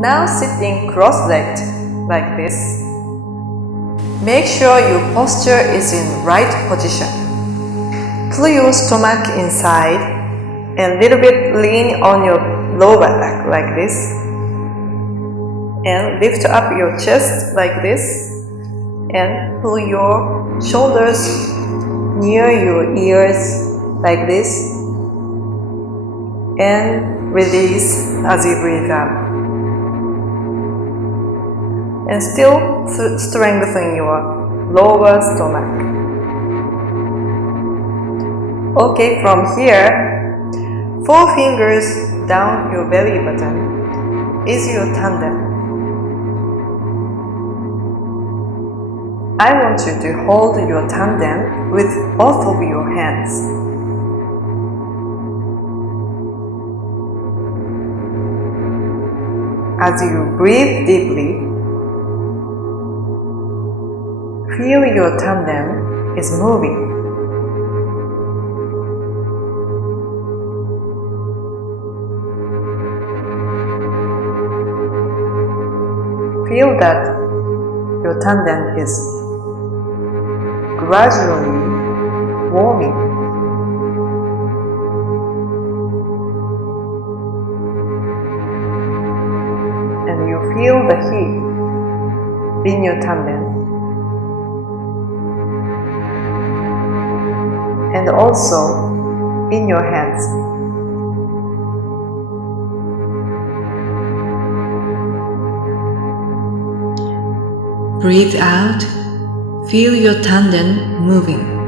Now sitting cross-legged like this. Make sure your posture is in right position. Pull your stomach inside and a little bit lean on your lower back like this. And lift up your chest like this. And pull your shoulders near your ears like this. And release as you breathe out. And still strengthen your lower stomach. Okay, from here, 4 fingers down your belly button is your Tanden. I want you to hold your Tanden with both of your hands. As you breathe deeply, feel your Tanden is moving. Feel that your Tanden is gradually warming. And you feel the heat in your Tanden. And also in your hands. Breathe out, feel your Tanden moving.